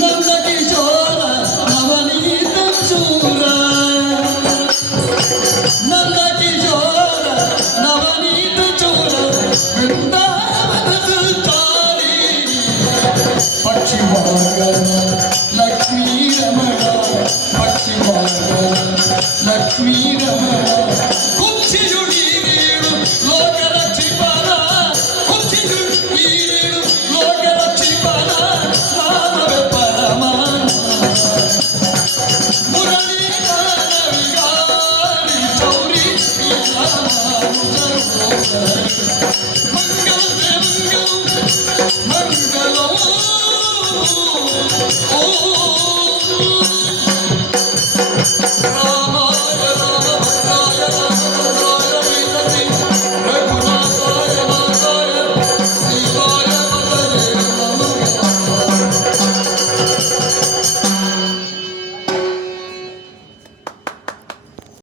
ನಂದ ಕಿಶೋರ ನವನೀತ ಚೂರ ನಂದ ಕಿಶೋರ ನವನೀತ ಚೂರ ವೃಂದಾವನ ಸುತ್ತಾರಿ ಪಕ್ಷಿವಾಗನ ಲಕ್ಷ್ಮೀ ರಮಣ ಪಕ್ಷಿವಾಗನ ಲಕ್ಷ್ಮೀ ರಮಣ ಕುಕ್ಷಿಯುಡೀರು ಲೋಕರಕ್ಷಿಪನ ಕುಕ್ಷಿಯುಡೀರು ಲೋಕರಕ್ಷಿಪನ ನಾಮವೇ ಪರಮಾನ ಮುರಳಿ ವಿಹಾರಿ ಚೌರಿ ಮಂಗಲ ಮಂಗಲ ಮಂಗಲ ಓ